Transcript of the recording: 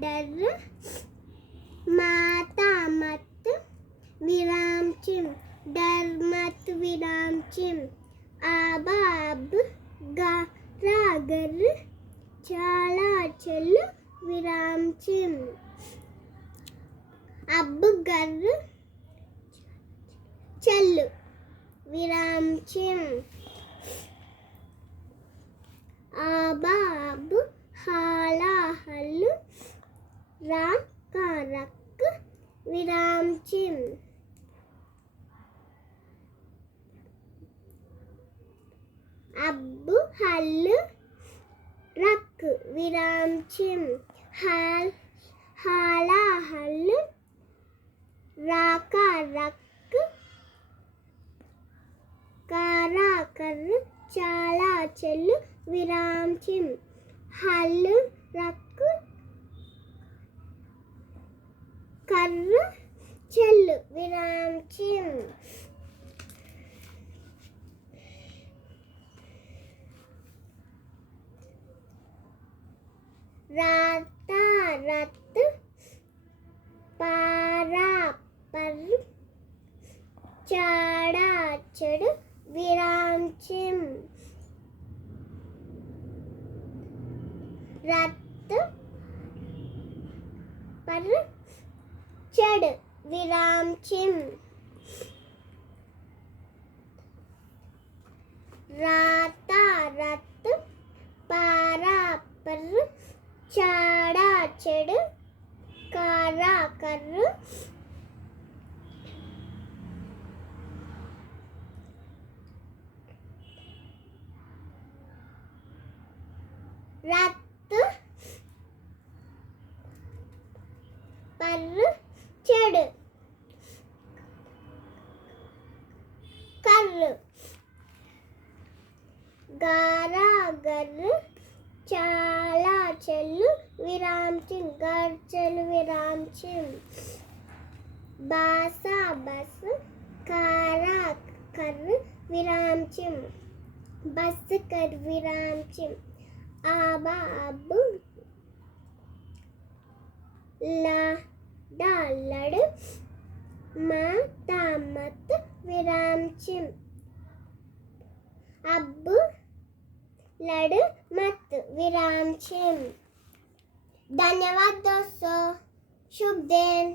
डर माता मत विराम चिम डर मत विराम चिम आबा अब गारागर चाला चल विराम चिम अब गर चल विराम चिम आबा अब हाला हल रा का रक विराम चिम अब हल रक विराम चिम हल हाला हल रा का रक कारा कर चाला चल विराम चिम हल रक कर चल विराम चिम राता रत पारा पर चाड़ा चढ़ विराम चिम रत पर चढ़ विराम चिम राता रत पारा पर चाड़ा चढ़ कारा कर रत पर चढ़ कर गारा गर चाला चल विराम चिम घर चल विराम चिम बासा बस कारा कर विराम चिम बस कर विराम चिम आबा अब लाडा लड़ माता मत विराम चिम अब लड़ मत विराम चिम। धन्यवाद दोस्तों, शुभ दिन।